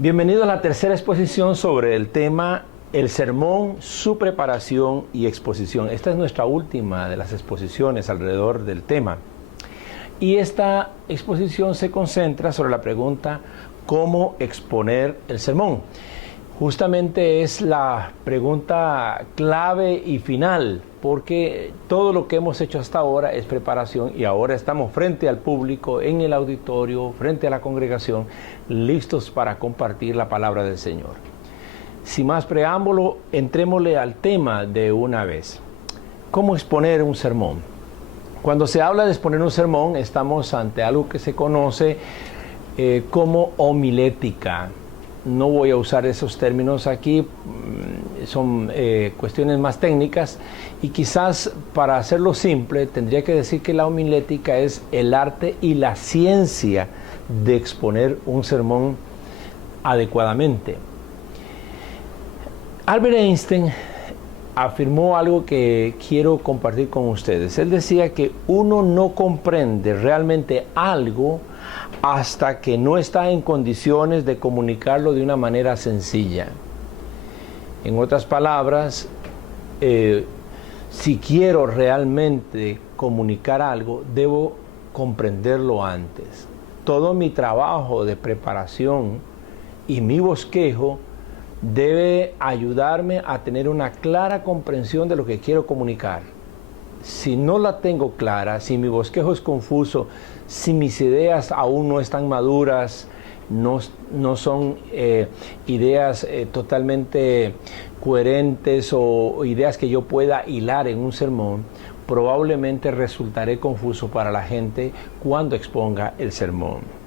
Bienvenido a la tercera exposición sobre el tema El sermón, su preparación y exposición. Esta es nuestra última de las exposiciones alrededor del tema. Y esta exposición se concentra sobre la pregunta ¿cómo exponer el sermón? Justamente es la pregunta clave y final, porque todo lo que hemos hecho hasta ahora es preparación y ahora estamos frente al público, en el auditorio, frente a la congregación, listos para compartir la palabra del Señor. Sin más preámbulo, entrémosle al tema de una vez. ¿Cómo exponer un sermón? Cuando se habla de exponer un sermón, estamos ante algo que se conoce como homilética. No voy a usar esos términos aquí, son cuestiones más técnicas y quizás para hacerlo simple tendría que decir que la homilética es el arte y la ciencia de exponer un sermón adecuadamente. Albert Einstein afirmó algo que quiero compartir con ustedes. Él decía que uno no comprende realmente algo hasta que no está en condiciones de comunicarlo de una manera sencilla. En otras palabras, si quiero realmente comunicar algo, debo comprenderlo antes. Todo mi trabajo de preparación y mi bosquejo debe ayudarme a tener una clara comprensión de lo que quiero comunicar. Si no la tengo clara, si mi bosquejo es confuso, si mis ideas aún no están maduras, no son ideas totalmente coherentes o ideas que yo pueda hilar en un sermón, probablemente resultaré confuso para la gente cuando exponga el sermón.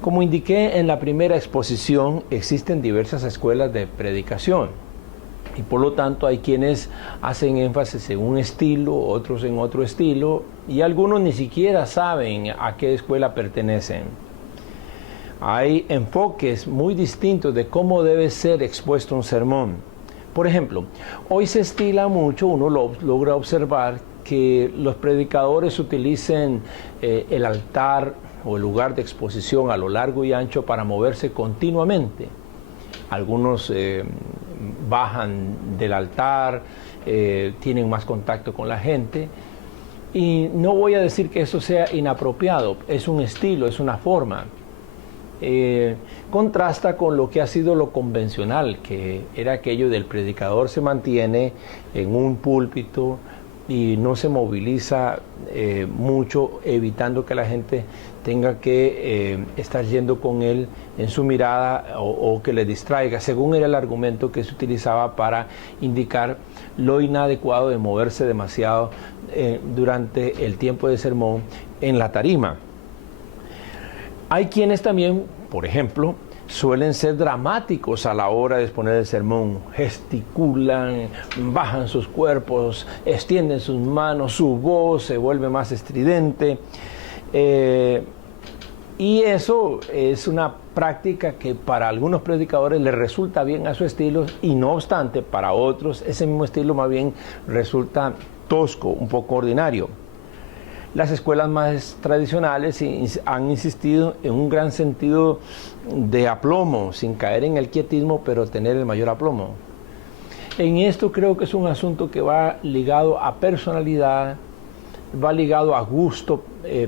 Como indiqué en la primera exposición, existen diversas escuelas de predicación. Y por lo tanto hay quienes hacen énfasis en un estilo, otros en otro estilo, y algunos ni siquiera saben a qué escuela pertenecen. Hay enfoques muy distintos de cómo debe ser expuesto un sermón. Por ejemplo, hoy se estila mucho, uno lo logra observar, que los predicadores utilicen el altar o el lugar de exposición a lo largo y ancho para moverse continuamente. Algunos bajan del altar, tienen más contacto con la gente. Y no voy a decir que eso sea inapropiado, es un estilo, es una forma. Contrasta con lo que ha sido lo convencional, que era aquello del predicador se mantiene en un púlpito y no se moviliza mucho, evitando que la gente tenga que estar yendo con él en su mirada o que le distraiga, según era el argumento que se utilizaba para indicar lo inadecuado de moverse demasiado durante el tiempo de sermón en la tarima. Hay quienes también, por ejemplo, suelen ser dramáticos a la hora de exponer el sermón, gesticulan, bajan sus cuerpos, extienden sus manos, su voz se vuelve más estridente. Y eso es una práctica que para algunos predicadores les resulta bien a su estilo y no obstante para otros ese mismo estilo más bien resulta tosco, un poco ordinario. Las escuelas más tradicionales han insistido en un gran sentido de aplomo, sin caer en el quietismo, pero tener el mayor aplomo. En esto creo que es un asunto que va ligado a personalidad, va ligado a gusto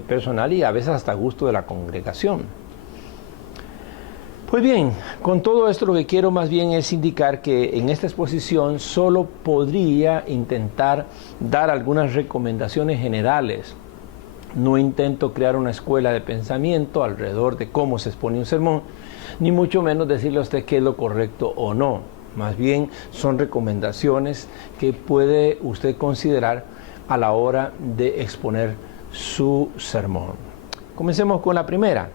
personal y a veces hasta gusto de la congregación. Pues bien, con todo esto lo que quiero más bien es indicar que en esta exposición solo podría intentar dar algunas recomendaciones generales. No intento crear una escuela de pensamiento alrededor de cómo se expone un sermón, ni mucho menos decirle a usted qué es lo correcto o no. Más bien son recomendaciones que puede usted considerar a la hora de exponer su sermón. Comencemos con la primera.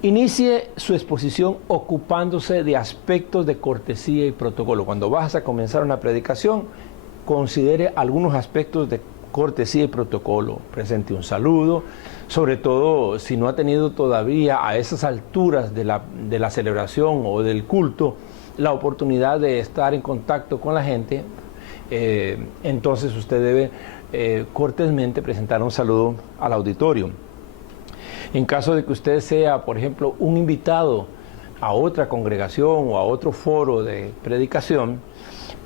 Inicie su exposición ocupándose de aspectos de cortesía y protocolo. Cuando vas a comenzar una predicación, considere algunos aspectos de cortesía y protocolo. Presente un saludo, sobre todo si no ha tenido todavía a esas alturas de la celebración o del culto la oportunidad de estar en contacto con la gente, entonces usted debe cortésmente presentar un saludo al auditorio. En caso de que usted sea, por ejemplo, un invitado a otra congregación o a otro foro de predicación,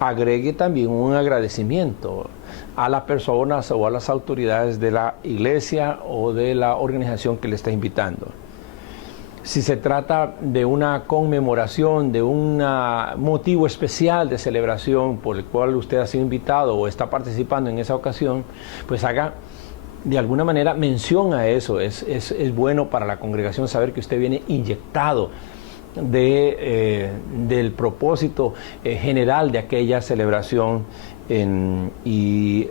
agregue también un agradecimiento a las personas o a las autoridades de la iglesia o de la organización que le está invitando. Si se trata de una conmemoración, de un motivo especial de celebración por el cual usted ha sido invitado o está participando en esa ocasión, pues haga de alguna manera mención a eso. Es bueno para la congregación saber que usted viene inyectado del propósito general de aquella celebración y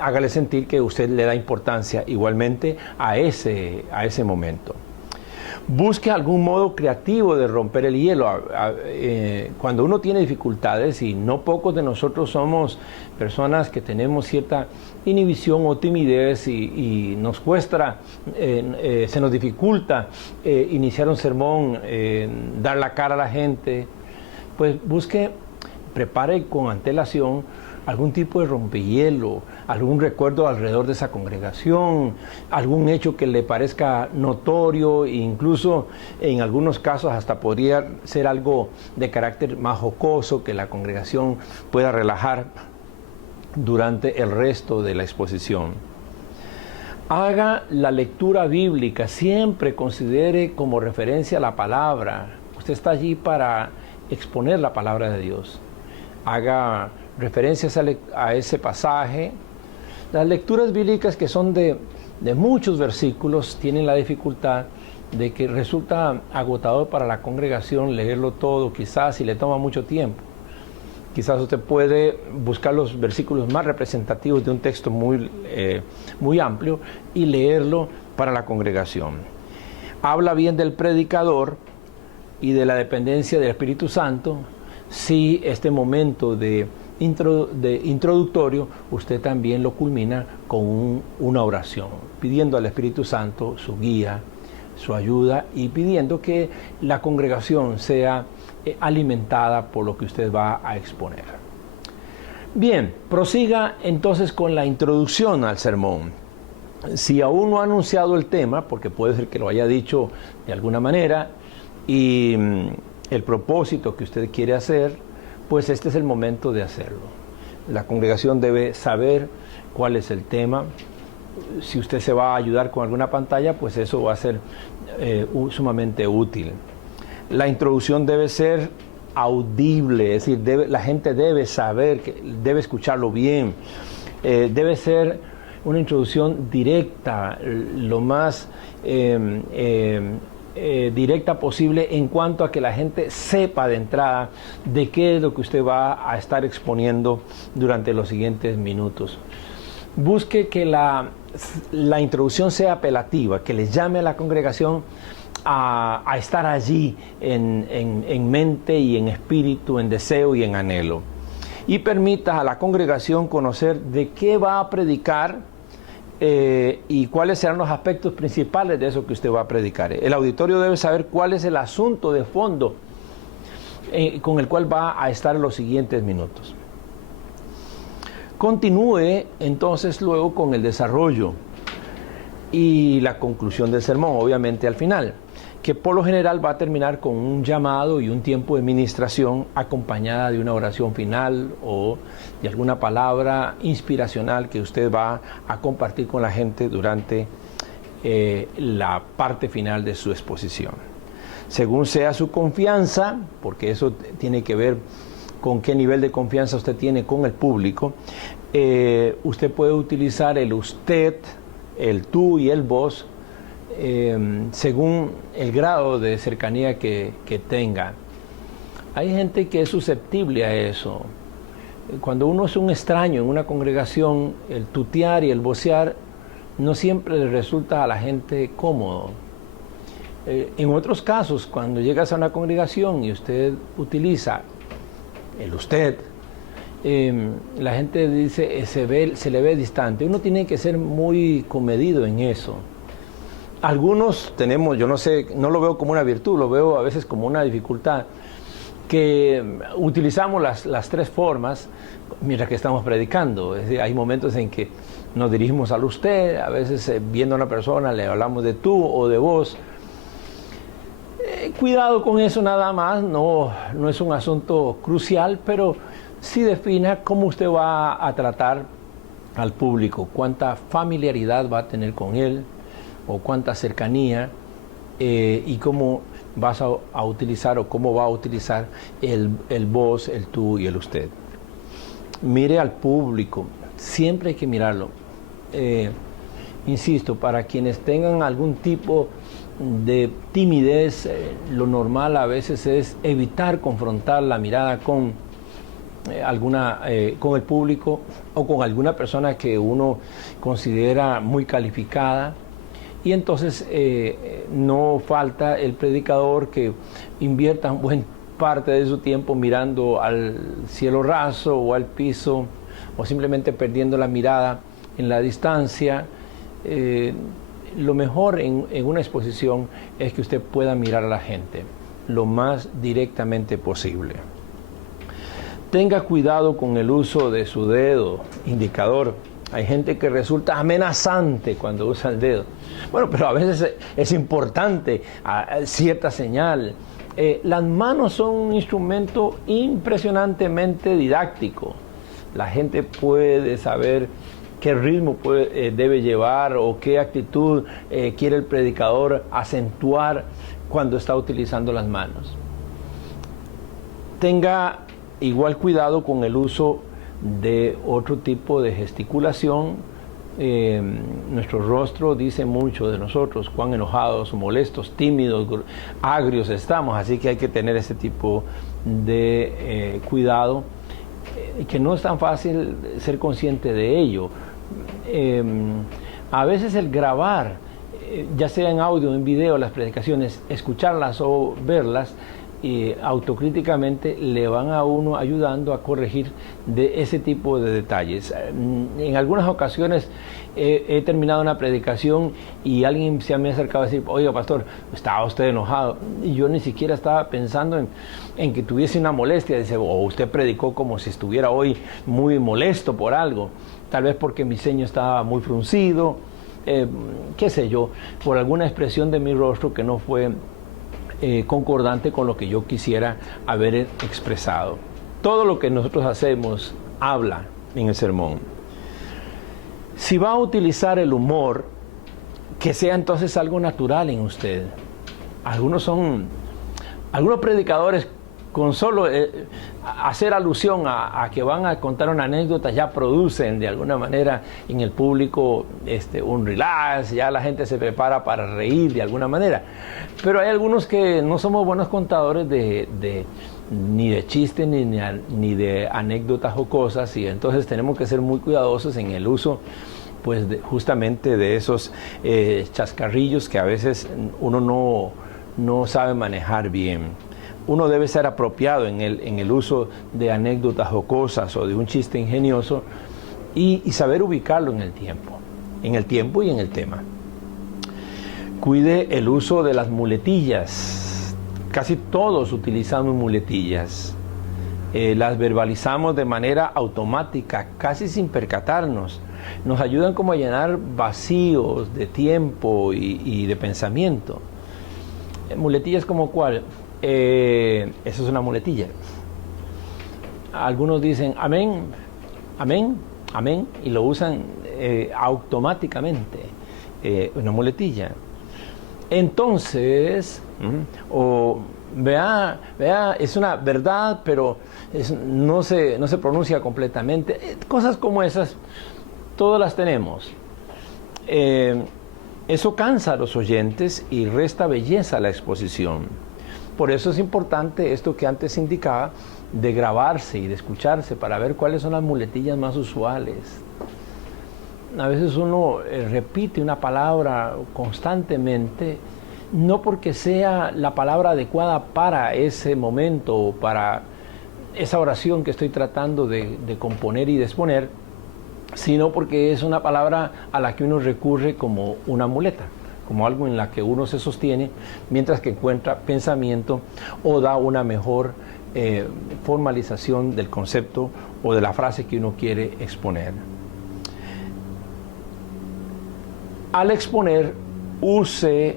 hágale sentir que usted le da importancia igualmente a ese momento. Busque algún modo creativo de romper el hielo. Cuando uno tiene dificultades, y no pocos de nosotros somos personas que tenemos cierta inhibición o timidez y nos cuesta, se nos dificulta iniciar un sermón, dar la cara a la gente, pues prepare con antelación algún tipo de rompehielo, algún recuerdo alrededor de esa congregación, algún hecho que le parezca notorio e incluso en algunos casos hasta podría ser algo de carácter más jocoso que la congregación pueda relajar durante el resto de la exposición. Haga la lectura bíblica, siempre considere como referencia la palabra. Usted está allí para exponer la palabra de Dios. Haga referencias a ese pasaje. Las lecturas bíblicas, que son de muchos versículos, tienen la dificultad de que resulta agotador para la congregación leerlo todo, quizás si le toma mucho tiempo. Quizás usted puede buscar los versículos más representativos de un texto muy amplio y leerlo para la congregación. Habla bien del predicador y de la dependencia del Espíritu Santo. Si este momento de introductorio, usted también lo culmina con una oración, pidiendo al Espíritu Santo su guía, su ayuda y pidiendo que la congregación sea alimentada por lo que usted va a exponer. Bien, prosiga entonces con la introducción al sermón. Si aún no ha anunciado el tema, porque puede ser que lo haya dicho de alguna manera, y el propósito que usted quiere hacer, pues este es el momento de hacerlo. La congregación debe saber cuál es el tema. Si usted se va a ayudar con alguna pantalla, pues eso va a ser sumamente útil. La introducción debe ser audible, es decir, la gente debe saber, debe escucharlo bien. Debe ser una introducción directa, lo más directa posible en cuanto a que la gente sepa de entrada de qué es lo que usted va a estar exponiendo durante los siguientes minutos. Busque que la introducción sea apelativa, que les llame a la congregación a estar allí en mente y en espíritu, en deseo y en anhelo. Y permita a la congregación conocer de qué va a predicar y cuáles serán los aspectos principales de eso que usted va a predicar. El auditorio debe saber cuál es el asunto de fondo con el cual va a estar en los siguientes minutos. Continúe entonces luego con el desarrollo y la conclusión del sermón, obviamente al final, que por lo general va a terminar con un llamado y un tiempo de ministración acompañada de una oración final o de alguna palabra inspiracional que usted va a compartir con la gente durante la parte final de su exposición. Según sea su confianza, porque eso tiene que ver con qué nivel de confianza usted tiene con el público, usted puede utilizar el usted, el tú y el vos, según el grado de cercanía que tenga. Hay gente que es susceptible a eso. Cuando uno es un extraño en una congregación, el tutear y el vocear no siempre le resulta a la gente cómodo. En otros casos, cuando llegas a una congregación y usted utiliza el usted, la gente dice, se le ve distante. Uno tiene que ser muy comedido en eso. Algunos tenemos, yo no sé, no lo veo como una virtud, lo veo a veces como una dificultad, que utilizamos las tres formas mientras que estamos predicando. Es decir, hay momentos en que nos dirigimos al usted, a veces viendo a una persona le hablamos de tú o de vos. Cuidado con eso nada más, no es un asunto crucial, pero sí defina cómo usted va a tratar al público, cuánta familiaridad va a tener con él o cuánta cercanía y cómo vas a utilizar o cómo va a utilizar el vos, el tú y el usted. Mire al público, siempre hay que mirarlo. Insisto, para quienes tengan algún tipo de timidez, lo normal a veces es evitar confrontar la mirada con con el público o con alguna persona que uno considera muy calificada, y entonces no falta el predicador que invierta buena parte de su tiempo mirando al cielo raso o al piso, o simplemente perdiendo la mirada en la distancia. Lo mejor en una exposición es que usted pueda mirar a la gente lo más directamente posible. Tenga cuidado con el uso de su dedo indicador. Hay gente que resulta amenazante cuando usa el dedo. Bueno, pero a veces es importante cierta señal. Las manos son un instrumento impresionantemente didáctico. La gente puede saber qué ritmo debe llevar o qué actitud quiere el predicador acentuar cuando está utilizando las manos. Tenga igual cuidado con el uso de otro tipo de gesticulación. Nuestro rostro dice mucho de nosotros, cuán enojados, molestos, tímidos, agrios estamos, así que hay que tener ese tipo de cuidado, que no es tan fácil ser consciente de ello. A veces el grabar, ya sea en audio o en video, las predicaciones, escucharlas o verlas, autocríticamente le van a uno ayudando a corregir de ese tipo de detalles. En algunas ocasiones he terminado una predicación y alguien se me ha acercado a decir: oiga, pastor, ¿estaba usted enojado? Y yo ni siquiera estaba pensando en que tuviese una molestia. Dice: o usted predicó como si estuviera hoy muy molesto por algo, tal vez porque mi ceño estaba muy fruncido, qué sé yo, por alguna expresión de mi rostro que no fue concordante con lo que yo quisiera haber expresado. Todo lo que nosotros hacemos habla en el sermón. Si va a utilizar el humor, que sea entonces algo natural en usted. Algunos predicadores, con solo hacer alusión a que van a contar una anécdota, ya producen de alguna manera en el público un relax, ya la gente se prepara para reír de alguna manera. Pero hay algunos que no somos buenos contadores ni de chistes ni de anécdotas o cosas, y entonces tenemos que ser muy cuidadosos en el uso, pues, justamente de esos chascarrillos que a veces uno no sabe manejar bien. Uno debe ser apropiado en el uso de anécdotas o cosas o de un chiste ingenioso y saber ubicarlo en el tiempo y en el tema. Cuide el uso de las muletillas. Casi todos utilizamos muletillas. Las verbalizamos de manera automática, casi sin percatarnos. Nos ayudan como a llenar vacíos de tiempo y de pensamiento. Muletillas como ¿cuál? Esa es una muletilla. Algunos dicen amén, amén, amén, y lo usan automáticamente, una muletilla. Entonces, vea, es una verdad, pero no se pronuncia completamente. Cosas como esas, todas las tenemos. Eso cansa a los oyentes y resta belleza a la exposición. Por eso es importante esto que antes indicaba, de grabarse y de escucharse para ver cuáles son las muletillas más usuales. A veces uno repite una palabra constantemente, no porque sea la palabra adecuada para ese momento o para esa oración que estoy tratando de componer y de exponer, sino porque es una palabra a la que uno recurre como una muleta, como algo en la que uno se sostiene mientras que encuentra pensamiento o da una mejor formalización del concepto o de la frase que uno quiere exponer. Al exponer, use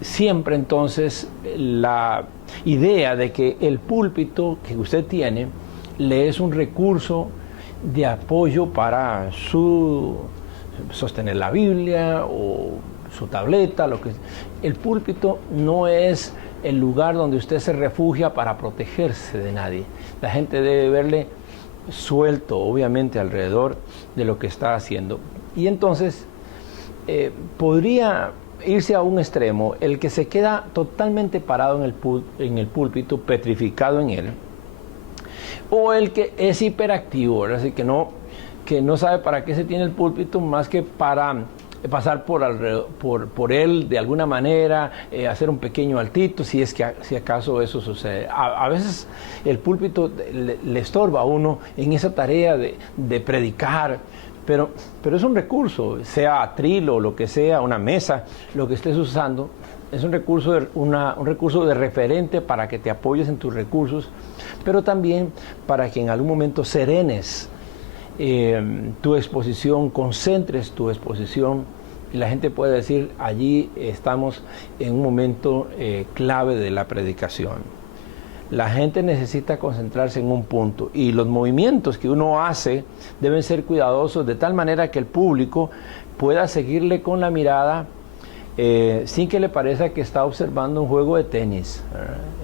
siempre entonces la idea de que el púlpito que usted tiene le es un recurso de apoyo para sostener la Biblia o su tableta, lo que el púlpito no es el lugar donde usted se refugia para protegerse de nadie. La gente debe verle suelto, obviamente, alrededor de lo que está haciendo. Y entonces podría irse a un extremo, el que se queda totalmente parado en el púlpito, petrificado en él, o el que es hiperactivo, ¿verdad? Así que no sabe para qué se tiene el púlpito más que para pasar por él de alguna manera, hacer un pequeño altito, si acaso eso sucede. A veces el púlpito le estorba a uno en esa tarea de predicar, pero es un recurso, sea atril o lo que sea, una mesa, lo que estés usando, es un recurso de referente para que te apoyes en tus recursos, pero también para que en algún momento serenes tu exposición, concentres tu exposición y la gente puede decir, allí estamos en un momento clave de la predicación. La gente necesita concentrarse en un punto y los movimientos que uno hace deben ser cuidadosos de tal manera que el público pueda seguirle con la mirada sin que le parezca que está observando un juego de tenis.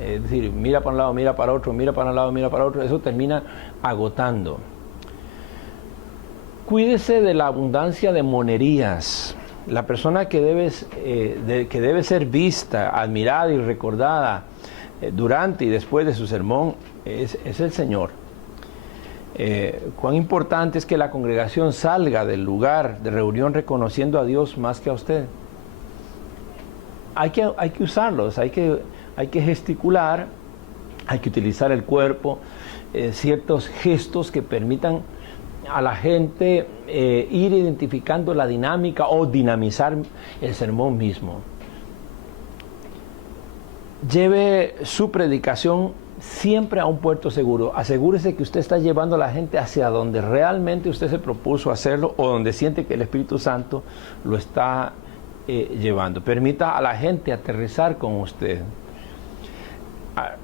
Es decir, mira para un lado, mira para otro, mira para un lado, mira para otro, eso termina agotando. Cuídese de la abundancia de monerías. La persona que debe ser vista, admirada y recordada durante y después de su sermón es el Señor. Cuán importante es que la congregación salga del lugar de reunión reconociendo a Dios más que a usted. Hay que usarlos, hay que gesticular, hay que utilizar el cuerpo, ciertos gestos que permitan a la gente ir identificando la dinámica o dinamizar el sermón mismo. Lleve su predicación siempre a un puerto seguro. Asegúrese que usted está llevando a la gente hacia donde realmente usted se propuso hacerlo o donde siente que el Espíritu Santo lo está llevando. Permita a la gente aterrizar con usted.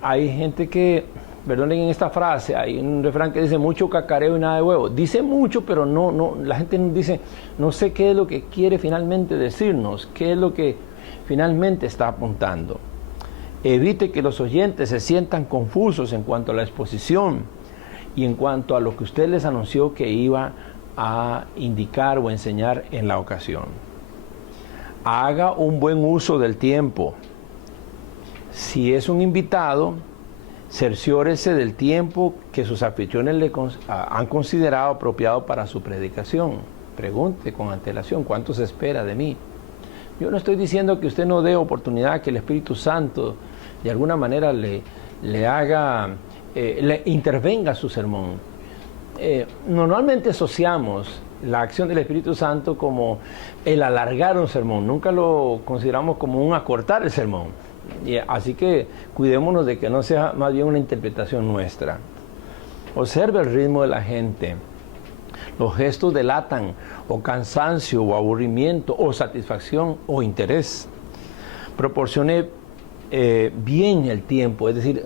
Hay gente que, perdonen en esta frase, hay un refrán que dice mucho cacareo y nada de huevo. Dice mucho, pero no, la gente dice, no sé qué es lo que quiere finalmente decirnos, qué es lo que finalmente está apuntando. Evite que los oyentes se sientan confusos en cuanto a la exposición y en cuanto a lo que usted les anunció que iba a indicar o enseñar en la ocasión. Haga un buen uso del tiempo. Si es un invitado, cerciórese del tiempo que sus anfitriones han considerado apropiado para su predicación. Pregunte con antelación, ¿cuánto se espera de mí? Yo no estoy diciendo que usted no dé oportunidad que el Espíritu Santo de alguna manera le intervenga su sermón. Normalmente asociamos la acción del Espíritu Santo como el alargar un sermón, nunca lo consideramos como un acortar el sermón. Así que cuidémonos de que no sea más bien una interpretación nuestra. Observe el ritmo de la gente. Los gestos delatan o cansancio o aburrimiento o satisfacción o interés. Proporcione bien el tiempo, es decir,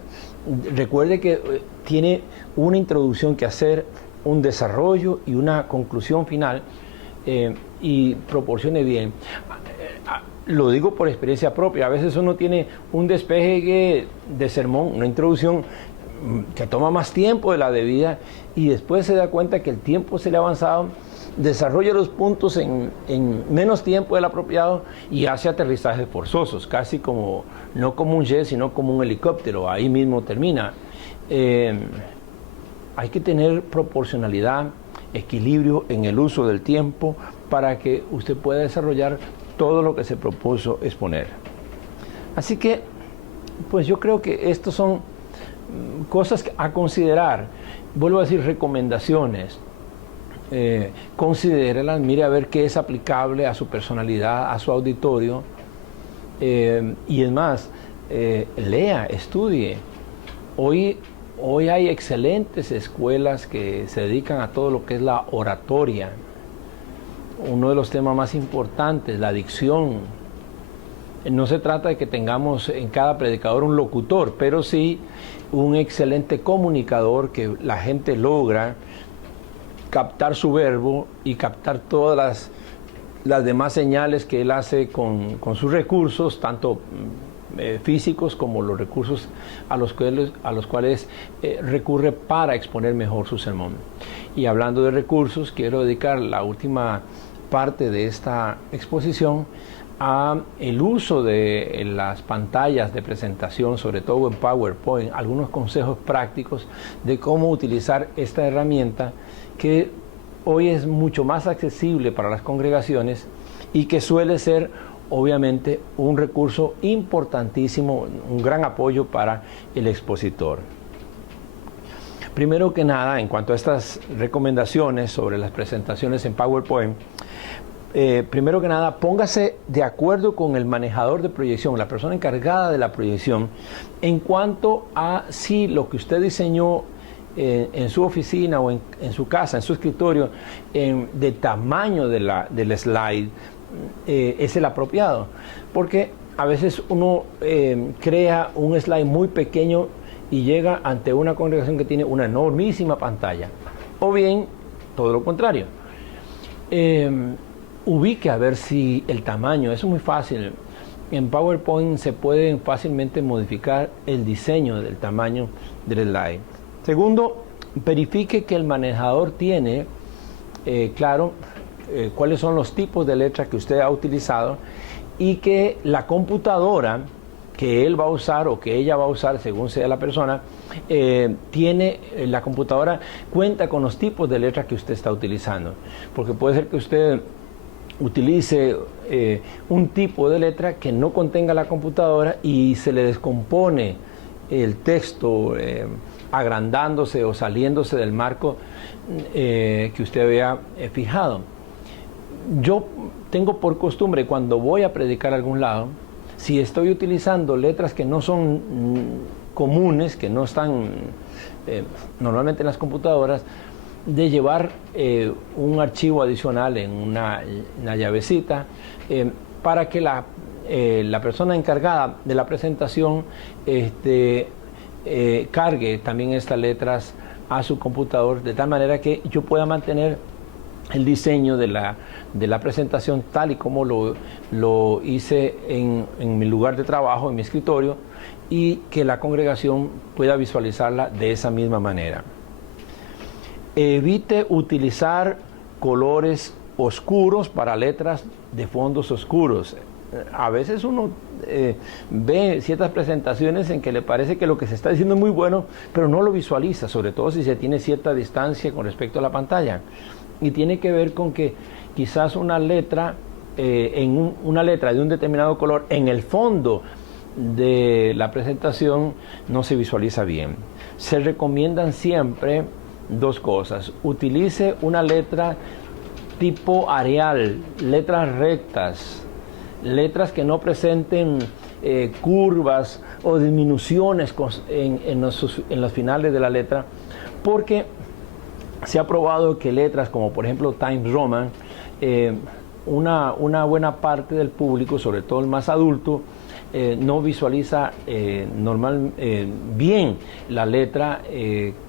recuerde que tiene una introducción que hacer, un desarrollo y una conclusión final y proporcione bien. Lo digo por experiencia propia, a veces uno tiene un despegue de sermón, una introducción que toma más tiempo de la debida y después se da cuenta que el tiempo se le ha avanzado, desarrolla los puntos en menos tiempo del apropiado y hace aterrizajes forzosos, casi como, no como un jet, sino como un helicóptero, ahí mismo termina. Hay que tener proporcionalidad, equilibrio en el uso del tiempo para que usted pueda desarrollar todo lo que se propuso exponer. Así que, pues yo creo que estos son cosas a considerar. Vuelvo a decir, recomendaciones. Considérelas, mire a ver qué es aplicable a su personalidad, a su auditorio. Y es más, lea, estudie. Hoy hay excelentes escuelas que se dedican a todo lo que es la oratoria. Uno de los temas más importantes, la dicción. No se trata de que tengamos en cada predicador un locutor, pero sí un excelente comunicador, que la gente logra captar su verbo y captar todas las demás señales que él hace con sus recursos, tanto físicos como los recursos a los cuales recurre para exponer mejor su sermón. Y hablando de recursos, quiero dedicar la última parte de esta exposición a el uso de las pantallas de presentación, sobre todo en PowerPoint, algunos consejos prácticos de cómo utilizar esta herramienta que hoy es mucho más accesible para las congregaciones y que suele ser obviamente un recurso importantísimo, un gran apoyo para el expositor. Primero que nada, en cuanto a estas recomendaciones sobre las presentaciones en PowerPoint, primero que nada, póngase de acuerdo con el manejador de proyección, la persona encargada de la proyección, en cuanto a si lo que usted diseñó en su oficina o en su casa, en su escritorio, de tamaño del slide, es el apropiado. Porque a veces uno crea un slide muy pequeño y llega ante una congregación que tiene una enormísima pantalla. O bien, todo lo contrario. Ubique a ver si el tamaño, eso es muy fácil. En PowerPoint se puede fácilmente modificar el diseño del tamaño del slide. Segundo, verifique que el manejador tiene claro cuáles son los tipos de letras que usted ha utilizado y que la computadora que él va a usar o que ella va a usar, según sea la persona, la computadora cuenta con los tipos de letras que usted está utilizando. Porque puede ser que usted utilice un tipo de letra que no contenga la computadora y se le descompone el texto agrandándose o saliéndose del marco que usted había fijado. Yo tengo por costumbre, cuando voy a predicar a algún lado, si estoy utilizando letras que no son comunes, que no están normalmente en las computadoras, de llevar un archivo adicional en una llavecita para que la persona encargada de la presentación cargue también estas letras a su computador, de tal manera que yo pueda mantener el diseño de la presentación tal y como lo hice en mi lugar de trabajo, en mi escritorio, y que la congregación pueda visualizarla de esa misma manera. Evite utilizar colores oscuros para letras de fondos oscuros. A veces uno ve ciertas presentaciones en que le parece que lo que se está diciendo es muy bueno, pero no lo visualiza, sobre todo si se tiene cierta distancia con respecto a la pantalla. Y tiene que ver con que quizás una letra, una letra de un determinado color en el fondo de la presentación no se visualiza bien. Se recomiendan siempre dos cosas: utilice una letra tipo Arial, letras rectas, letras que no presenten curvas o disminuciones en los finales de la letra, porque se ha probado que letras como por ejemplo Times Roman, una buena parte del público, sobre todo el más adulto, no visualiza bien la letra,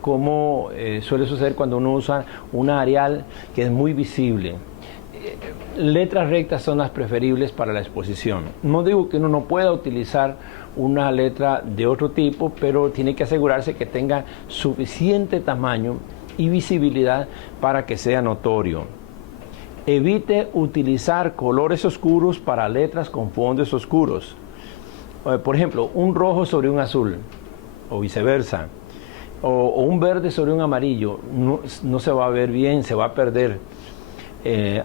como suele suceder cuando uno usa una Arial que es muy visible. Letras rectas son las preferibles para la exposición. No digo que uno no pueda utilizar una letra de otro tipo, pero tiene que asegurarse que tenga suficiente tamaño y visibilidad para que sea notorio. Evite utilizar colores oscuros para letras con fondos oscuros. Por ejemplo, un rojo sobre un azul, o viceversa, o un verde sobre un amarillo, no se va a ver bien, se va a perder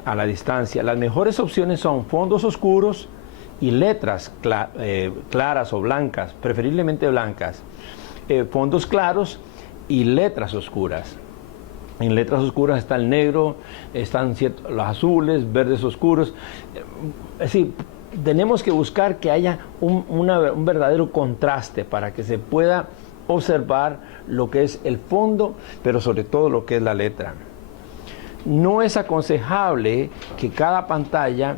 a la distancia. Las mejores opciones son fondos oscuros y letras claras o blancas, preferiblemente blancas, fondos claros y letras oscuras. En letras oscuras está el negro, están los azules, verdes oscuros. Es decir, tenemos que buscar que haya un verdadero contraste para que se pueda observar lo que es el fondo, pero sobre todo lo que es la letra. No es aconsejable que cada pantalla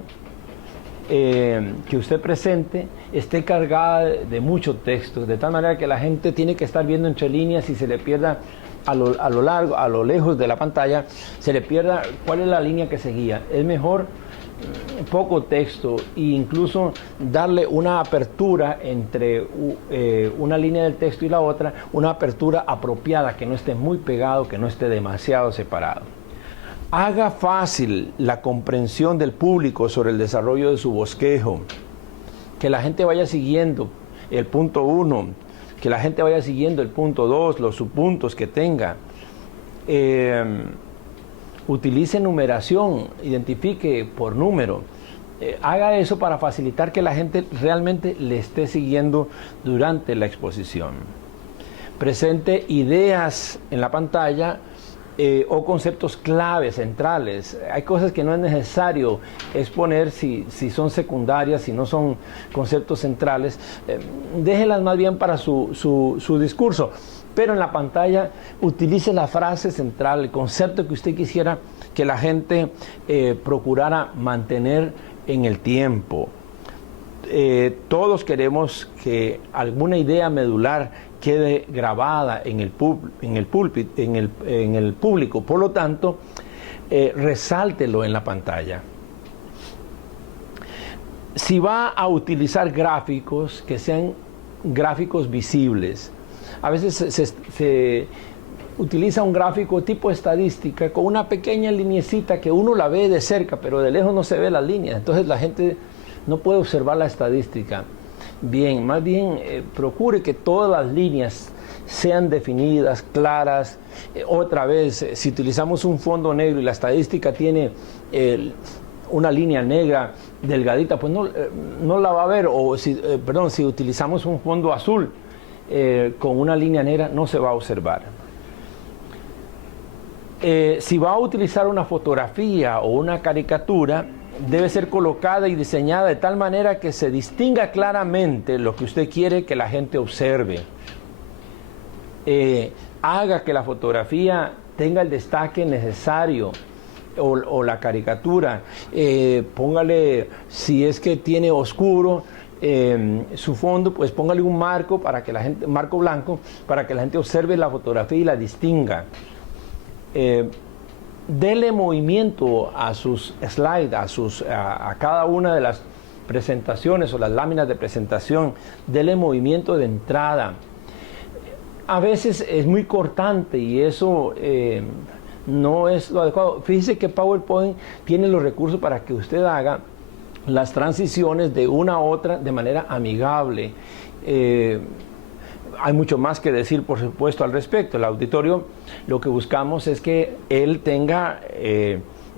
que usted presente esté cargada de mucho texto, de tal manera que la gente tiene que estar viendo entre líneas y se le pierda a lo lejos de la pantalla, se le pierda cuál es la línea que seguía. Es mejor poco texto e incluso darle una apertura entre una línea del texto y la otra, una apertura apropiada, que no esté muy pegado, que no esté demasiado separado. Haga fácil la comprensión del público sobre el desarrollo de su bosquejo, que la gente vaya siguiendo el punto 1, que la gente vaya siguiendo el punto 2, los subpuntos que tenga. Utilice numeración, identifique por número. Haga eso para facilitar que la gente realmente le esté siguiendo durante la exposición. Presente ideas en la pantalla o conceptos claves, centrales. Hay cosas que no es necesario exponer si son secundarias, si no son conceptos centrales. Déjelas más bien para su discurso. Pero en la pantalla utilice la frase central, el concepto que usted quisiera que la gente procurara mantener en el tiempo. Todos queremos que alguna idea medular quede grabada en el público, por lo tanto, resáltelo en la pantalla. Si va a utilizar gráficos, que sean gráficos visibles. A veces se utiliza un gráfico tipo estadística con una pequeña lineecita que uno la ve de cerca, pero de lejos no se ve las líneas. Entonces la gente no puede observar la estadística. Bien, más bien procure que todas las líneas sean definidas, claras. Otra vez, si utilizamos un fondo negro y la estadística tiene una línea negra delgadita, pues no la va a ver. O si utilizamos un fondo azul con una línea negra, no se va a observar. Si va a utilizar una fotografía o una caricatura, debe ser colocada y diseñada de tal manera que se distinga claramente lo que usted quiere que la gente observe. Haga que la fotografía tenga el destaque necesario, o la caricatura. Póngale, si es que tiene oscuro su fondo, pues póngale un marco marco blanco, para que la gente observe la fotografía y la distinga. Dele movimiento a sus slides, a cada una de las presentaciones o las láminas de presentación. Dele movimiento de entrada. A veces es muy cortante y eso no es lo adecuado. Fíjese que PowerPoint tiene los recursos para que usted haga las transiciones de una a otra de manera amigable. Hay mucho más que decir, por supuesto, al respecto. El auditorio, lo que buscamos es que él tenga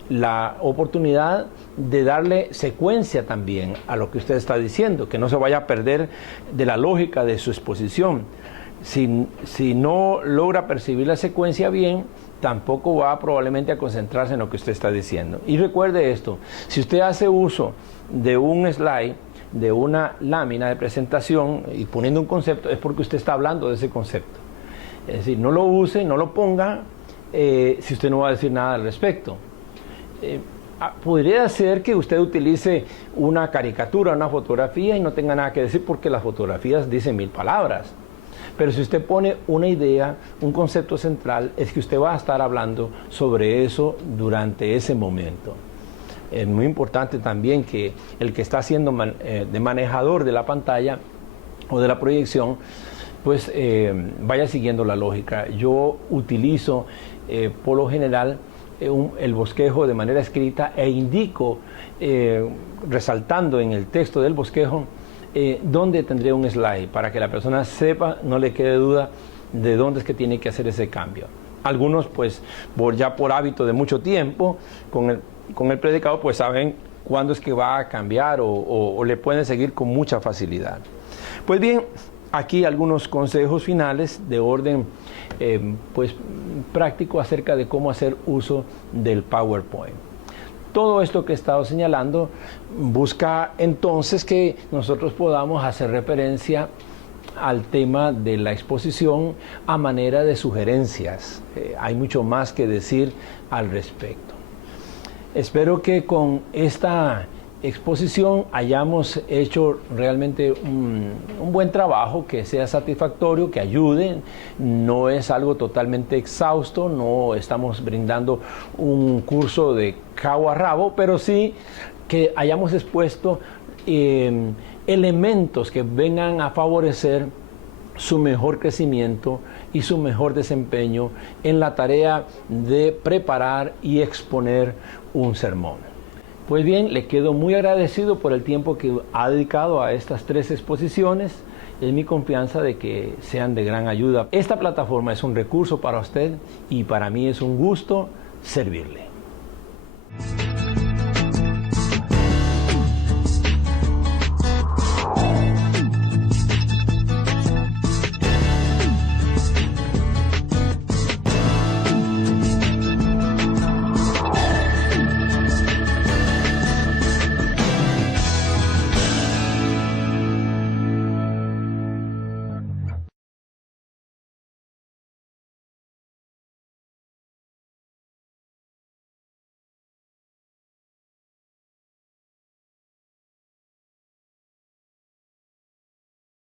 la oportunidad de darle secuencia también a lo que usted está diciendo, que no se vaya a perder de la lógica de su exposición. Si no logra percibir la secuencia bien, tampoco va probablemente a concentrarse en lo que usted está diciendo. Y recuerde esto, si usted hace uso de un slide, de una lámina de presentación y poniendo un concepto, es porque usted está hablando de ese concepto. Es decir, no lo use, no lo ponga si usted no va a decir nada al respecto. Podría ser que usted utilice una caricatura, una fotografía y no tenga nada que decir porque las fotografías dicen 1000 palabras. Pero si usted pone una idea, un concepto central, es que usted va a estar hablando sobre eso durante ese momento. Es muy importante también que el que está haciendo de manejador de la pantalla o de la proyección, pues vaya siguiendo la lógica. Yo utilizo por lo general el bosquejo de manera escrita e indico, resaltando en el texto del bosquejo, dónde tendría un slide, para que la persona sepa, no le quede duda de dónde es que tiene que hacer ese cambio. Algunos, pues, ya por hábito de mucho tiempo, con el predicado, pues saben cuándo es que va a cambiar o le pueden seguir con mucha facilidad. Pues bien, aquí algunos consejos finales de orden pues práctico acerca de cómo hacer uso del PowerPoint. Todo esto que he estado señalando busca entonces que nosotros podamos hacer referencia al tema de la exposición a manera de sugerencias. Hay mucho más que decir al respecto. Espero que con esta exposición hayamos hecho realmente un buen trabajo, que sea satisfactorio, que ayude. No es algo totalmente exhausto, no estamos brindando un curso de cabo a rabo, pero sí que hayamos expuesto elementos que vengan a favorecer su mejor crecimiento y su mejor desempeño en la tarea de preparar y exponer un sermón. Pues bien, le quedo muy agradecido por el tiempo que ha dedicado a estas 3 exposiciones. Es mi confianza de que sean de gran ayuda. Esta plataforma es un recurso para usted y para mí es un gusto servirle.